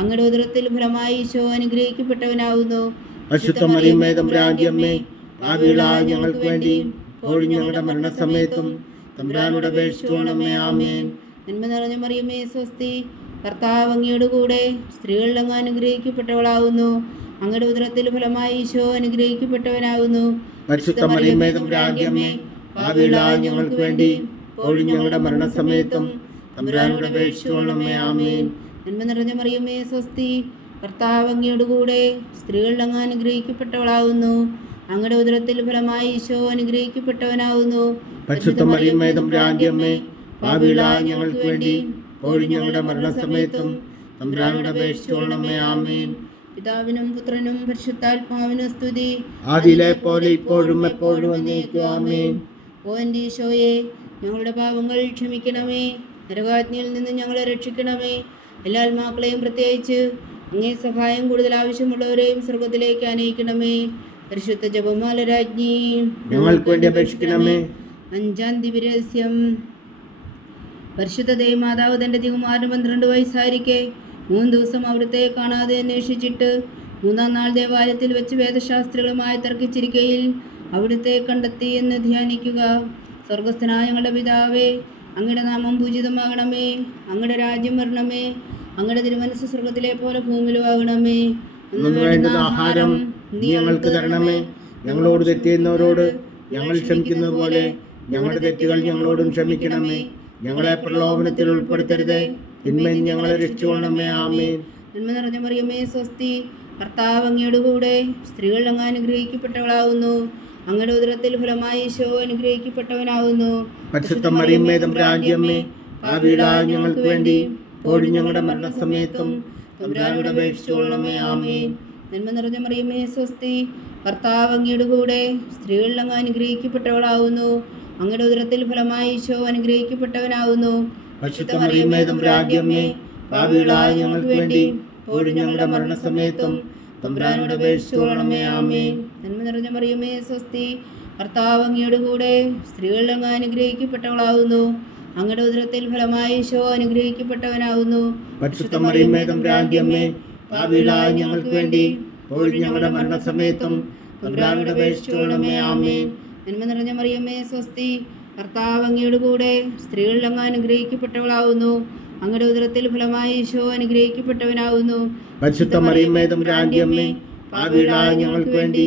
അങ്ങയുടെ ഉദരത്തിൽ ഫലമായി ഈശോ അനുഗ്രഹിക്കപ്പെട്ടവനാവുന്നു. പരിശുദ്ധ മറിയമ്മേതും രാജ്യമ്മേ ഭാവിയിലായ ഞങ്ങൾക്ക് വേണ്ടി ഓഴി ഞങ്ങളുടെ മരണസമയത്തും തമ്പുരാനുടെ അപേക്ഷിച്ചുകൊള്ളണമേ ആമേൻ. നന്മ നിറഞ്ഞ മറിയമേ സ്വസ്തി കർത്താവ് അങ്ങയുടെ കൂടെ സ്ത്രീകൾ അങ്ങ് അനുഗ്രഹിക്കപ്പെട്ടവളാവുന്നു. അങ്ങയുടെ ഉദരത്തിൽ ഫലമായി ഈശോ അനുഗ്രഹിക്കപ്പെട്ടവനാവുന്നു. പരിശുദ്ധ മറിയമ്മേതും രാജ്യമ്മേ ഭാവിയിലായ ഞങ്ങൾക്ക് വേണ്ടി ഓഴി ഞങ്ങളുടെ മരണസമയത്തും തമ്പുരാനോട് അപേക്ഷിച്ചുകൊള്ളണമേ ആമേ നന്മ നിറഞ്ഞ മറിയമേ സ്വസ്തി. കർത്താവ് അങ്ങയോടുകൂടെ സ്ത്രീകൾ അങ്ങ് അനുഗ്രഹിക്കപ്പെട്ടവളാവുന്നു അങ്ങയുടെ ഉദരത്തിൽ ഫലമായി ഈശോ അനുഗ്രഹിക്കപ്പെട്ടവനാവുന്നു ഞങ്ങൾക്ക് വേണ്ടി ഞങ്ങളുടെ മരണസമയത്തും പിതാവിനും പുത്രനും പരിശുദ്ധാത്മാവിനും സ്തുതി. ആദിയിലെ പോലെ ഇപ്പോഴും എപ്പോഴും ആമേൻ. ഓ എന്റെ ഈശോയെ ഞങ്ങളുടെ പാവങ്ങൾ ക്ഷമിക്കണമേ. നരകാജ്ഞയിൽ നിന്ന് ഞങ്ങളെ രക്ഷിക്കണമേ. എല്ലാ ആത്മാക്കളെയും പ്രത്യേകിച്ച് അങ്ങേ സഹായം കൂടുതൽ ആവശ്യമുള്ളവരെയും സ്വർഗത്തിലേക്ക് അനയിക്കണമേ പരിശുദ്ധ ജപമാല രാജ്ഞി ഞങ്ങൾക്ക് വേണ്ടി അപേക്ഷിക്കണമേ. അഞ്ചാം ദിവരഹസ്യം പരിശുദ്ധ ദേവമാതാവ് തന്റെ തികുമാരൻ പന്ത്രണ്ട് വയസ്സായിരിക്കെ. മൂന്ന് ദിവസം അവിടുത്തെ കാണാതെ അന്വേഷിച്ചിട്ട് മൂന്നാം നാൾ ദേവാലയത്തിൽ വെച്ച് വേദശാസ്ത്രികളുമായി തർക്കിച്ചിരിക്കയിൽ അവിടുത്തെ കണ്ടെത്തി എന്ന് ധ്യാനിക്കുക. സ്വർഗസ്ഥനായ ഞങ്ങളുടെ പിതാവേ അങ്ങയുടെ നാമം പൂജിതമാകണമേ. അങ്ങയുടെ രാജ്യം വരണമേ. അങ്ങയുടെ തിരുമനസ് സ്വർഗത്തിലെ പോലെ ഭൂമിയിലുമാകണമേ. ആഹാരം നീ ഞങ്ങൾക്ക് തരണമേ. ഞങ്ങളോട് തെറ്റിയുന്നവരോട് ഞങ്ങൾ ക്ഷമിക്കുന്നത് പോലെ ഞങ്ങളുടെ തെറ്റുകൾ ഞങ്ങളോടും ക്ഷമിക്കണമേ. ഞങ്ങളെ പ്രലോഭനത്തിൽ ഉൾപ്പെടുത്തരുതേ. തിന്മയിൽ ഞങ്ങളെ രക്ഷിച്ചുകൊള്ളണമേ ആമേ നന്മ നിറഞ്ഞ മറിയമേ സ്വസ്തി. കർത്താവ് അങ്ങയുടെ കൂടെ സ്ത്രീകൾ അങ്ങ് അനുഗ്രഹിക്കപ്പെട്ടവളാവുന്നു. അങ്ങയുടെ ഉദരത്തിൽ ഫലമായി ഈശോ അനുഗ്രഹിക്കപ്പെട്ടവനാവുന്നു. ഞങ്ങൾക്ക് വേണ്ടി ഓടി ഞങ്ങളുടെ മരണസമയത്തും തമ്പുരാനോട് അപേക്ഷിച്ചോളണമേ ആമേൻ. നന്മ നിറഞ്ഞ മറിയമേ സ്വസ്തി കർത്താവ് അങ്ങയുടെ കൂടെ സ്ത്രീകൾ അങ്ങ് അനുഗ്രഹിക്കപ്പെട്ടവളാവുന്നു. അങ്ങയുടെ ഉദരത്തിൽ ഫലമായി ഈശോ അനുഗ്രഹിക്കപ്പെട്ടവനാവുന്നു. ഭാവിയിലായ ഞങ്ങൾക്ക് വേണ്ടി ഓടി ഞങ്ങളുടെ മരണസമയത്തും തമ്പുരാനോട് അപേക്ഷിച്ചോളണമേ ആമേൻ. നന്മ നിറഞ്ഞ മറിയമേ സ്വസ്തി. ഭർത്താവ് അങ്ങയുടെ കൂടെ സ്ത്രീകൾ അങ്ങ് അനുഗ്രഹിക്കപ്പെട്ടവളാവുന്നു. അങ്ങയുടെ ഉദരത്തിൽ ഫലമായി ഈശോ മറിയമ്മേ പാപികളായ ഞങ്ങൾക്ക് വേണ്ടി ഞങ്ങളുടെ മരണസമയത്തും നന്മ നിറഞ്ഞ മറിയമ്മേ സ്വസ്തി. ഭർത്താവ് അങ്ങയുടെ കൂടെ സ്ത്രീകളുടെ അങ്ങ് അനുഗ്രഹിക്കപ്പെട്ടവളാവുന്നു. അങ്ങയുടെ ഉദരത്തിൽ ഫലമായി ഈശോ അനുഗ്രഹിക്കപ്പെട്ടവനാവുന്നു. പരിശുദ്ധ മറിയമ്മേ തമ്പുരാന്റിയമ്മേ പാപികളായ ഞങ്ങൾക്ക് വേണ്ടി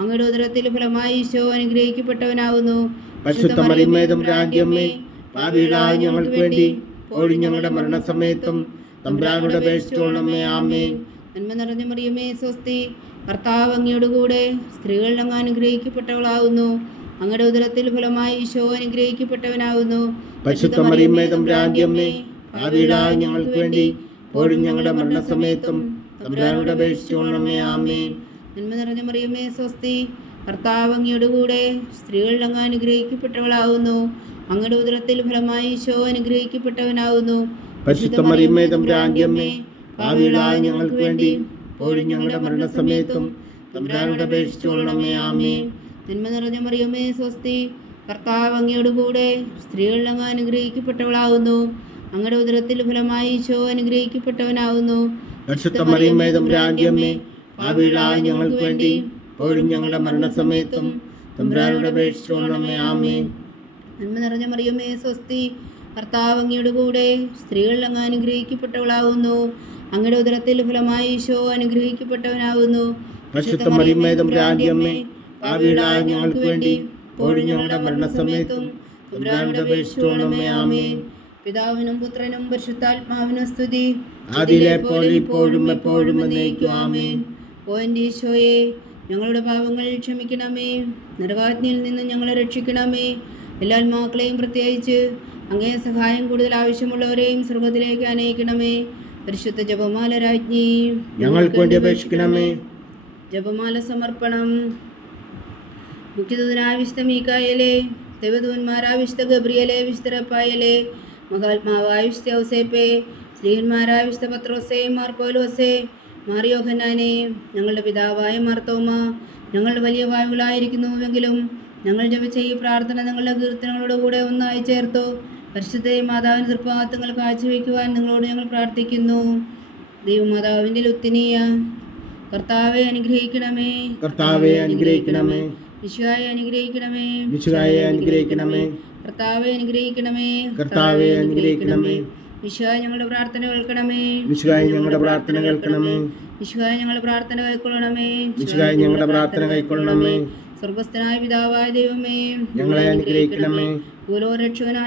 അങ്ങയുടെ ഉദരത്തിൽ ഫലമായി ഈശോ അനുഗ്രഹിക്കപ്പെട്ടവനാവുന്നു. പരിശുദ്ധ മറിയമ്മേ തമ്പുരാന്റിയമ്മേ പാപികളായ ഞങ്ങൾക്ക് വേണ്ടി ഇപ്പോഴും ഞങ്ങളുടെ മരണസമയത്തും തമ്പുരാനുടെ അപേക്ഷിച്ചോളമേ ആമേൻ. നന്മ നിറഞ്ഞ മറിയമേ സ്വസ്തി ഭർത്താവ് അങ്ങയുടെ കൂടെ സ്ത്രീകൾ അങ്ങ് അനുഗ്രഹിക്കപ്പെട്ടവളാവുന്നു. അങ്ങയുടെ ഉദരത്തിൽ ഫലമായി ഈശോ അനുഗ്രഹിക്കപ്പെട്ടവനാവുന്നു. പരിശുദ്ധ മറിയമ്മേ തമ്പുരാന്റിയമ്മേ പാപികളായ ഞങ്ങൾക്ക് വേണ്ടി ഇപ്പോഴും ഞങ്ങളുടെ മരണസമയത്തും തമ്പുരാനുടെ അപേക്ഷിച്ചോളമേ ആമേൻ. നന്മ നിറഞ്ഞ മറിയമേ സ്വസ്തി. ഭർത്താവ് അങ്ങയുടെ കൂടെ സ്ത്രീകൾ അങ്ങ് അനുഗ്രഹിക്കപ്പെട്ടവളാവുന്നു. അങ്ങയുടെ ഉദരത്തിൽ ഫലമായി ഈശോ അനുഗ്രഹിക്കപ്പെട്ടവനാവുന്നു. ഞങ്ങൾക്ക് വേണ്ടി ഇപ്പോഴും ഞങ്ങളുടെ മരണസമയത്തും തമ്പുരാനുടെ അപേക്ഷിച്ചോളമേ ആമേൻ. നന്മ നിറഞ്ഞ മറിയമേ സ്വസ്തി. കർത്താവ് അങ്ങയുടെ കൂടെ സ്ത്രീകൾ അങ്ങ് അനുഗ്രഹിക്കപ്പെട്ടവളാവുന്നു. അങ്ങയുടെ ഉദരത്തിൽ ഫലമായി ഈശോ അനുഗ്രഹിക്കപ്പെട്ടവനാവുന്നു. പാപികളായ ഞങ്ങൾക്ക് വേണ്ടി ഇപ്പോഴും ഞങ്ങളുടെ മരണസമയത്തും തമ്പുരാനോട് അപേക്ഷിച്ചോണമേ ആമേൻ. നന്മ നിറഞ്ഞ മറിയമേ സ്വസ്തി. കർത്താവ് അങ്ങയുടെ കൂടെ സ്ത്രീകളിൽ അങ്ങ് അനുഗ്രഹിക്കപ്പെട്ടവളാവുന്നു. അങ്ങയുടെ ഉദരത്തിൽ ഫലമായി ഈശോ അനുഗ്രഹിക്കപ്പെട്ടവനാവുന്നു. പാപികളായ ഞങ്ങൾക്ക് വേണ്ടി ഇപ്പോഴും ഞങ്ങളുടെ മരണസമയത്തും തമ്പുരാനുടെ അപേക്ഷിച്ചോളമേ ആമേൻ. പിതാവിനും പുത്രനും പരിശുദ്ധാത്മാവിനും സ്തുതി. ആദിയിലെ ഇപ്പോഴും എപ്പോഴും എന്നേക്കും ആമേൻ. ഓ എന്റെ ഈശോയെ ഞങ്ങളുടെ പാപങ്ങൾ ക്ഷമിക്കണമേ. നരകാജ്ഞയിൽ നിന്ന് ഞങ്ങളെ രക്ഷിക്കണമേ. എല്ലാ ആത്മാക്കളെയും പ്രത്യേകിച്ച് അങ്ങേ സഹായം കൂടുതൽ ആവശ്യമുള്ളവരെയും സ്വർഗത്തിലേക്ക് അനയിക്കണമേ. പരിശുദ്ധ ജപമാല രാജ്ഞി ഞങ്ങൾക്ക് വേണ്ടി അപേക്ഷിക്കണമേ. ജപമാല സമർപ്പണം. മുഖ്യദൂതനായ വിശുദ്ധ മീക്കായലെ ദൈവദൂന്മാരായ വിശുദ്ധ ഗബ്രിയലെ വിശുദ്ധ റപ്പായലെ മഹാത്മാവായ വിശുദ്ധ ഔസേപ്പെ സ്ത്രീഹന്മാരായ വിശുദ്ധ പത്രോസെ മാർപ്പോലോസെ മാറിയോഹന്നാനെ ഞങ്ങളുടെ പിതാവായ മാർത്തോമ ഞങ്ങൾ വലിയ വായുകളായിരിക്കുന്നുവെങ്കിലും ഞങ്ങൾ ജപിച്ച ഈ പ്രാർത്ഥന നിങ്ങളുടെ കീർത്തനങ്ങളോട് കൂടെ ഒന്നായി ചേർത്തു. പരിശുദ്ധ മാതാവിന് തൃപ്പാത്തങ്ങൾ കാഴ്ചവെക്കുവാൻ നിങ്ങളോട് ഞങ്ങൾ പ്രാർത്ഥിക്കുന്നു. ദൈവമാതാവിന്റെ ലുത്തിനീയ കർത്താവെ അനുഗ്രഹിക്കണമേ. കർത്താവെ അനുഗ്രഹിക്കണമേ. വിശുവായെ അനുഗ്രഹിക്കണമേ. വിശുവായ അനുഗ്രഹിക്കണമേ. കർത്താവെ അനുഗ്രഹിക്കണമേ. കർത്താവെ അനുഗ്രഹിക്കണമേ. ഞങ്ങളുടെ പ്രാർത്ഥന കേൾക്കണമേ. ഞങ്ങളുടെ പ്രാർത്ഥന കേൾക്കണമേ. ഞങ്ങളുടെ പ്രാർത്ഥന കൈക്കൊള്ളണമേ. ഞങ്ങളുടെ പ്രാർത്ഥന കൈക്കൊള്ളണമേ. സ്വർഗസ്ഥനായ പിതാവായ ദൈവമേ ഞങ്ങളെ അനുഗ്രഹിക്കണമേ.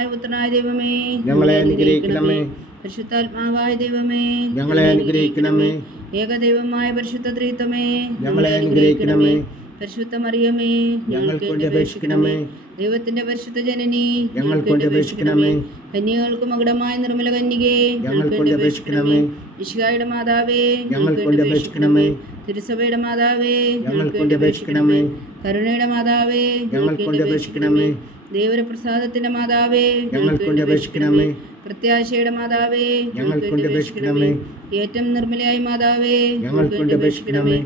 പുത്രനായ ദൈവമേ ഞങ്ങളെ അനുഗ്രഹിക്കണമേ. പരിശുദ്ധാത്മാവായ ദൈവമേ ഞങ്ങളെ അനുഗ്രഹിക്കണമേ. ഏകദൈവമായ പരിശുദ്ധ ത്രീത്വമേ ഞങ്ങളെ അനുഗ്രഹിക്കണമേ. പരിശുദ്ധ മറിയമേ ഞങ്ങൾക്ക് വേണ്ടി അപേക്ഷിക്കണമേ. ദൈവത്തിന്റെ പരിശുദ്ധ ജനനി ഞങ്ങൾക്ക് വേണ്ടി അപേക്ഷിക്കണമേ. കന്യകൾക്ക് മകുടമായ നിർമ്മല കന്യകേ ഞങ്ങൾക്ക് വേണ്ടി അപേക്ഷിക്കണമേ. ഇഷികായുടെ മാതാവേ ഞങ്ങൾക്ക് വേണ്ടി അപേക്ഷിക്കണമേ. തിരുസഭയുടെ മാതാവേ ഞങ്ങൾക്ക് വേണ്ടി അപേക്ഷിക്കണമേ. കരുണയുടെ മാതാവേ ഞങ്ങൾക്ക് വേണ്ടി അപേക്ഷിക്കണമേ. ദേവരപ്രസാദത്തിന്റെ മാതാവേ ഞങ്ങൾക്ക് വേണ്ടി അപേക്ഷിക്കണമേ. പ്രത്യാശയുടെ മാതാവേ ഞങ്ങൾക്ക് വേണ്ടി അപേക്ഷിക്കണമേ. ഏറ്റവും നിർമ്മലയായ മാതാവേ ഞങ്ങൾക്ക് വേണ്ടി അപേക്ഷിക്കണമേ.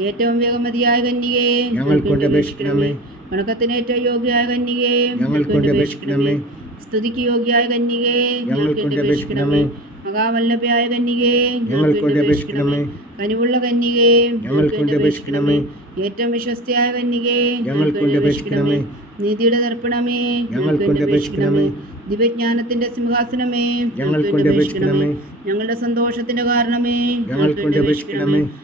ഏറ്റവും വേഗമതിയായ കന്യകയെ ഞങ്ങൾക്കൊണ്ട് അപേക്ഷിക്കണമേ. വണക്കത്തിന് ഏറ്റവും യോഗ്യയായ കന്യകയെ ഞങ്ങൾക്കൊണ്ട് അപേക്ഷിക്കണമേ. സ്തുതിക്ക് യോഗ്യയായ കന്യകയെ ഞങ്ങൾക്കൊണ്ട് അപേക്ഷിക്കണമേ. മഹാവല്ലഭയായ കന്യകയെ ഞങ്ങൾക്കൊണ്ട് അപേക്ഷിക്കണമേ. കനിവുള്ള കന്യകയെ ഞങ്ങൾക്കൊണ്ട് അപേക്ഷിക്കണമേ. ഏറ്റവും വിശ്വസ്തയായ കന്യകയെ ഞങ്ങൾക്കൊണ്ട് അപേക്ഷിക്കണമേ. നീതിയുടെ ദർപ്പണമേ ഞങ്ങൾക്കൊണ്ട് അപേക്ഷിക്കണമേ. ദിവ്യജ്ഞാനത്തിന്റെ സിംഹാസനമേ ഞങ്ങൾക്കൊണ്ട് അപേക്ഷിക്കണമേ. ഞങ്ങളുടെ സന്തോഷത്തിന്റെ കാരണമേ ഞങ്ങൾക്കൊണ്ട് അപേക്ഷിക്കണമേ.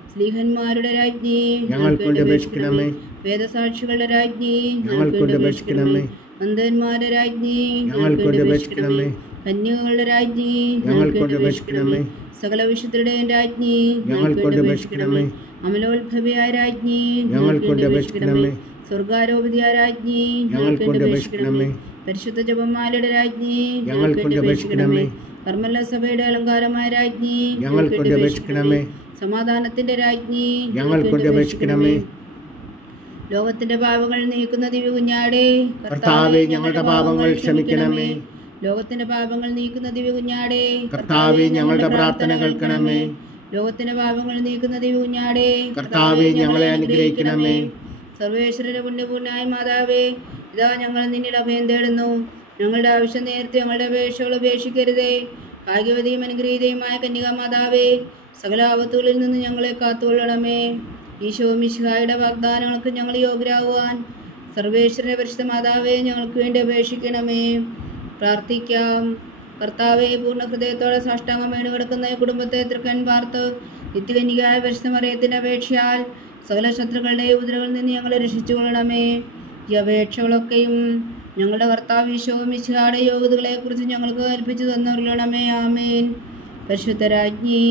സ്ലീഹന്മാരുടെ രാജ്ഞി ഞങ്ങൾക്കൊണ്ട് അപേക്ഷിക്കണമേ വേദസാക്ഷികളുടെ രാജ്ഞി ഞങ്ങൾക്കൊണ്ട് അപേക്ഷിക്കണമേ അന്ധന്മാരുടെ രാജ്ഞി ഞങ്ങൾക്കൊണ്ട് അപേക്ഷിക്കണമേ കന്യകളുടെ രാജ്ഞി ഞങ്ങൾക്കൊണ്ട് അപേക്ഷിക്കണമേ സകല വിശുദ്ധരുടെയും രാജ്ഞി ഞങ്ങൾക്കൊണ്ട് അപേക്ഷിക്കണമേ അമലോത്ഭവിയായ രാജ്ഞി ഞങ്ങൾക്കൊണ്ട് അപേക്ഷിക്കണമേ സ്വർഗാരോപതിയായ രാജ്ഞി ഞങ്ങൾക്കൊണ്ട് അപേക്ഷിക്കണമേ പരിശുദ്ധ ജപമാലയുടെ രാജ്ഞി ഞങ്ങൾക്കൊണ്ട് അപേക്ഷിക്കണമേ കർമ്മല സഭയുടെ അലങ്കാരമായ രാജ്ഞി ഞങ്ങൾക്കൊണ്ട് അപേക്ഷിക്കണമേ സമാധാനത്തിന്റെ രാജ്ഞി ഞങ്ങൾക്ക് അപേക്ഷിക്കണമേ. ലോകത്തിന്റെ പാപങ്ങൾ നീക്കുന്ന ദിവ്യ കുഞ്ഞാടേ കർത്താവെ ഞങ്ങളുടെ പാപങ്ങൾ ക്ഷമിക്കണമേ. ലോകത്തിന്റെ പാപങ്ങൾ നീക്കുന്ന ദിവ്യ കുഞ്ഞാടേ കർത്താവെ ഞങ്ങളുടെ പ്രാർത്ഥന കേൾക്കണമേ. ലോകത്തിന്റെ പാപങ്ങൾ നീക്കുന്ന ദിവ്യ കുഞ്ഞാടേ കർത്താവെ ഞങ്ങളെ അനുഗ്രഹിക്കണമേ. സർവേശ്വരന്റെ പുണ്യപൂർണായ മാതാവേ ഇതാ ഞങ്ങൾ നിന്നിൽ അഭയം തേടുന്നു. ഞങ്ങളുടെ ആവശ്യം നേരത്തെ ഞങ്ങളുടെ അപേക്ഷകൾ ഉപേക്ഷിക്കരുതേ. ഭാഗ്യവതിയും അനുഗ്രഹീതയുമായ കന്യകാ മാതാവേ സകല ആപത്തുകളിൽ നിന്ന് ഞങ്ങളെ കാത്തുകൊള്ളണമേ. ഈശോ മിശിഹായുടെ വാഗ്ദാനങ്ങൾക്ക് ഞങ്ങൾ യോഗ്യരാകുവാൻ സർവേശ്വരനെ പരിശുദ്ധ മാതാവേ ഞങ്ങൾക്ക് വേണ്ടി അപേക്ഷിക്കണമേ. പ്രാർത്ഥിക്കാം. കർത്താവെ പൂർണ ഹൃദയത്തോടെ സാഷ്ടാംഗം വീണ് കിടക്കുന്ന കുടുംബത്തെ തൃക്കൻ പാർത്ത് നിത്യകന്യകായ പരിശുദ്ധമറിയത്തിന്റെ അപേക്ഷയാൽ സകല ശത്രുക്കളുടെ ഉപദ്രവങ്ങളിൽ നിന്ന് ഞങ്ങളെ രക്ഷിച്ചുകൊള്ളണമേ. ഈ അപേക്ഷകളൊക്കെയും ഞങ്ങളുടെ ഈശോ മിശിഹാടെ യോഗ്യതകളെക്കുറിച്ച് ഞങ്ങൾക്ക് കൽപ്പിച്ചു തന്നുകൊള്ളണമേ ആമേൻ. പരിശുദ്ധരാജ്ഞി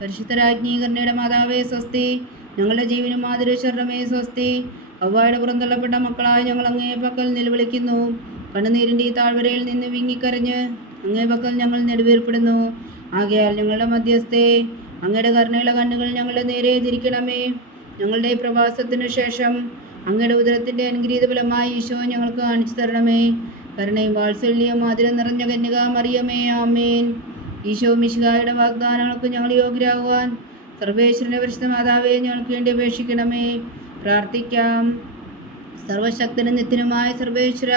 പരിശുദ്ധരാജ്ഞി കർണയുടെ മാതാവേ സ്വസ്തി. ഞങ്ങളുടെ ജീവനും മാതിരശ്വരമേ സ്വസ്തി. അവ്വായുടെ പുറന്തള്ളപ്പെട്ട മക്കളായ ഞങ്ങൾ അങ്ങേ പക്കൽ നിലവിളിക്കുന്നു. കണ്ണുനീരിന്റെ ഈ താഴ്വരയിൽ നിന്ന് വിങ്ങിക്കരഞ്ഞ് അങ്ങേ പക്കൽ ഞങ്ങൾ നെടുവേർപ്പെടുന്നു. ആകയാൽ ഞങ്ങളുടെ മധ്യസ്ഥേ അങ്ങയുടെ കരുണയുള്ള കണ്ണുകൾ ഞങ്ങളുടെ നേരെ തിരിക്കണമേ ഞങ്ങളുടെ പ്രവാസത്തിനു ശേഷം അങ്ങയുടെ ഉദരത്തിന്റെ അനുഗ്രഹീത ഫലമായി ഈശോ ഞങ്ങൾക്ക് കാണിച്ചു തരണമേ. കരുണയും വാത്സല്യവും മാതിരം നിറഞ്ഞ കന്യക മറിയമേ. ആമേൻ. ഈശോ മിശിഹായുടെ വാഗ്ദാനങ്ങൾക്ക് ഞങ്ങൾ യോഗ്യരാകുവാൻ സർവേശ്വരന്റെ പരിശുദ്ധ മാതാവെ ഞങ്ങൾക്ക് വേണ്ടി അപേക്ഷിക്കണമേ. പ്രാർത്ഥിക്കാം. സർവശക്തനും നിത്യനുമായ സർവേശ്വര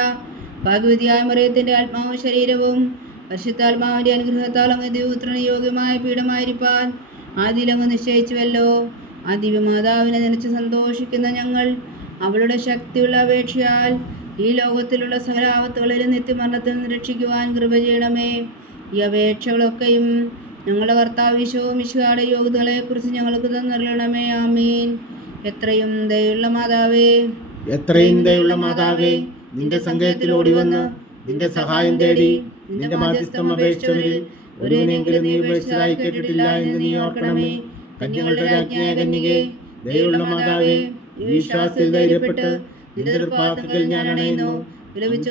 ഭാഗ്യവതിയായ മറിയത്തിന്റെ ആത്മാവും ശരീരവും പരിശുദ്ധാത്മാവിന്റെ അനുഗ്രഹത്താൽ അങ്ങ് ദൈവപുത്രന് യോഗ്യമായ പീഠമായിരിക്കാൻ ആദ്യം അങ്ങ് നിശ്ചയിച്ചുവല്ലോ. ആ ദിവ്യമാതാവിനെ നനച്ച് സന്തോഷിക്കുന്ന ഞങ്ങൾ അവളുടെ ശക്തിയുള്ള അപേക്ഷയാൽ ഈ ലോകത്തിലുള്ള സകല ആപത്തുകളിലും നിത്യമരണത്തിൽ നിന്ന് രക്ഷിക്കുവാൻ കൃപ ചെയ്യണമേ. ഈ അപേക്ഷകളൊക്കെയും ഞങ്ങളുടെ കർത്താവ് വിശോ വിശുവാടെ യോഗ്യതകളെക്കുറിച്ച് ഞങ്ങൾക്ക് തന്നിരണമേ ആമീൻ. എത്രയും ദയുള്ള മാതാവേ എത്രയും ദയുള്ള മാതാവേ നിന്റെ സങ്കേതത്തിൽ ഓടി വന്ന് നിന്റെ സഹായം തേടി നിന്റെ മാധ്യസ്ഥം അപേക്ഷിച്ചവരിൽ ഒരുവനെങ്കിലും നീ ഉപേക്ഷിച്ചതായി കേട്ടിട്ടില്ല എന്ന് നീ ഓർക്കണമേ. കന്യകളുടെ രാജ്ഞിയായ കന്യകെ ദയുള്ള മാതാവേ വിശ്വാസത്തിൽ ധൈര്യപ്പെട്ട് നിന്റെ ഞാൻ അണയുന്നു. വിലപിച്ചു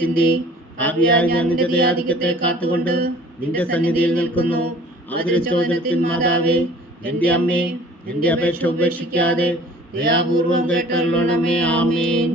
ചിന്തി പാപിയായ ഞാൻ നിന്റെ ദയാധിക്യത്തെ കാത്തുകൊണ്ട് നിന്റെ സന്നിധിയിൽ നിൽക്കുന്നു. ആദരച്ചോദനത്തിൻ മാതാവേ എന്റെ അമ്മേ എന്റെ അപേക്ഷ ഉപേക്ഷിക്കാതെ ദയാപൂർവം കേട്ടല്ലോണമേ ആമേൻ.